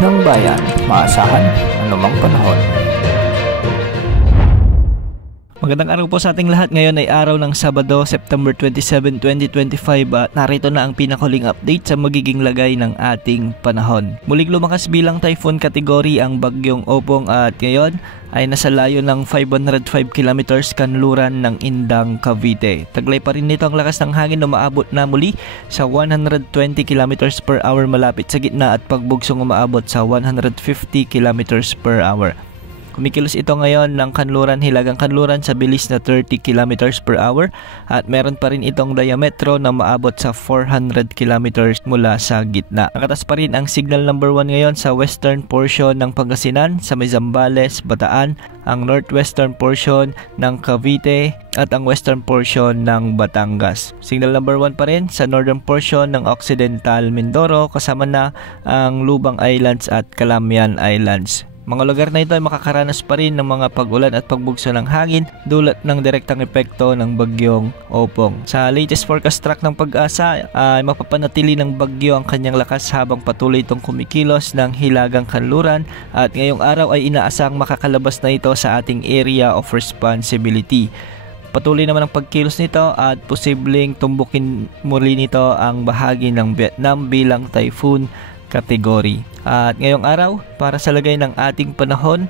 ng bayan, maasahan anumang panahon. Magandang araw po sa ating lahat. Ngayon ay araw ng Sabado, September 27, 2025 at narito na ang pinakahuling update sa magiging lagay ng ating panahon. Muling lumakas bilang typhoon category ang bagyong Opong at ngayon ay nasa layo ng 505 kilometers kanluran ng Indang, Cavite. Taglay pa rin nito ang lakas ng hangin na umaabot na muli sa 120 kilometers per hour malapit sa gitna at pagbugsong umaabot sa 150 kilometers per hour. Kumikilos ito ngayon ng hilagang kanluran sa bilis na 30 km per hour at meron pa rin itong diametro na maabot sa 400 km mula sa gitna. Nakatas pa rin ang signal number 1 ngayon sa western portion ng Pangasinan, sa may Zambales, Bataan, ang northwestern portion ng Cavite at ang western portion ng Batangas. Signal number 1 pa rin sa northern portion ng Occidental Mindoro kasama na ang Lubang Islands at Calamian Islands. Mga lugar na ito ay makakaranas pa rin ng mga pag-ulan at pagbugso ng hangin dulot ng direktang epekto ng bagyong Opong. Sa latest forecast track ng Pag-asa ay mapapanatili ng bagyo ang kanyang lakas habang patuloy itong kumikilos ng hilagang kanluran at ngayong araw ay inaasang makakalabas na ito sa ating area of responsibility. Patuloy naman ang pagkilos nito at posibleng tumbukin muli nito ang bahagi ng Vietnam bilang typhoon category. At ngayong araw, para sa lagay ng ating panahon,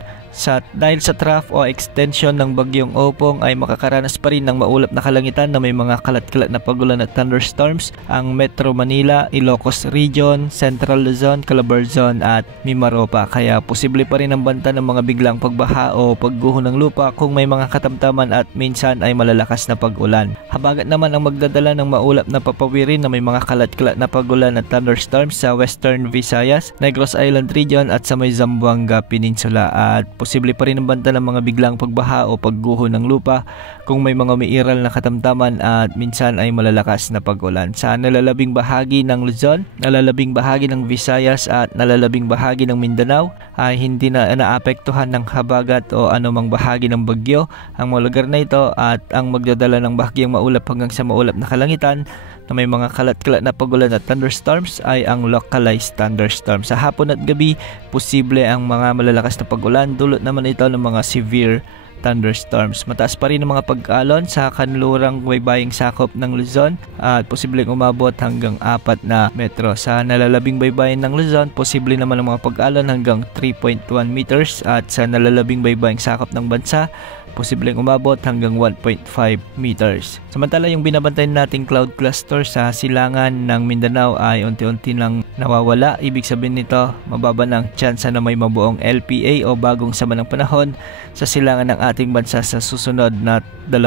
dahil sa trough o extension ng bagyong Opong ay makakaranas pa rin ng maulap na kalangitan na may mga kalat-kalat na pagulan at thunderstorms ang Metro Manila, Ilocos Region, Central Luzon, Calabarzon at Mimaropa. Kaya posible pa rin ang banta ng mga biglang pagbaha o pagguho ng lupa kung may mga katamtaman at minsan ay malalakas na pag-ulan. Habagat naman ang magdadala ng maulap na papawirin na may mga kalat-kalat na pagulan at thunderstorms sa Western Visayas, Negros Island Region at sa may Zamboanga Peninsula at posible pa rin ang banta ng mga biglang pagbaha o pagguho ng lupa kung may mga umiiral na katamtaman at minsan ay malalakas na pag-ulan. Sa nalalabing bahagi ng Luzon, nalalabing bahagi ng Visayas at nalalabing bahagi ng Mindanao ay hindi na naapektuhan ng habagat o anumang bahagi ng bagyo ang mga lugar na ito at ang magdadala ng bahagyang maulap hanggang sa maulap na kalangitan na may mga kalat-kalat na pagulan at thunderstorms ay ang localized thunderstorms. Sa hapon at gabi, posible ang mga malalakas na pagulan, dulot naman ito ng mga severe thunderstorms. Mataas pa rin ang mga pag-alon sa kanlurang baybaying sakop ng Luzon at posibleng umabot hanggang 4 na metro. Sa nalalabing baybayin ng Luzon, posible naman ang mga pag-alon hanggang 3.1 meters at sa nalalabing baybaying sakop ng bansa, posibleng umabot hanggang 1.5 meters. Samantala yung binabantayan nating cloud cluster sa silangan ng Mindanao ay unti-unti nang nawawala. Ibig sabihin nito, mababa ng tsansa na may mabuong LPA o bagong sama ng panahon sa silangan ng ating bansa sa susunod na 2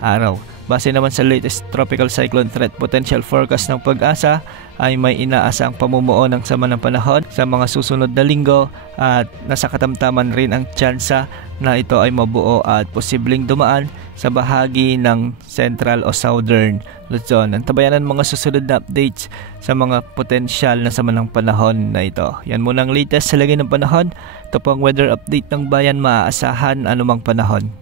araw. Base naman sa latest tropical cyclone threat potential forecast ng Pag-asa ay may inaasang pamumuo ng sama ng panahon sa mga susunod na linggo at nasa katamtaman rin ang tsansa na ito ay mabuo at posibleng dumaan sa bahagi ng central o southern Luzon. Antabayan ang mga susunod na updates sa mga potensyal na sama ng panahon na ito. Yan muna ang latest sa lagay ng panahon. Ito po ang weather update ng bayan, maaasahan anumang panahon.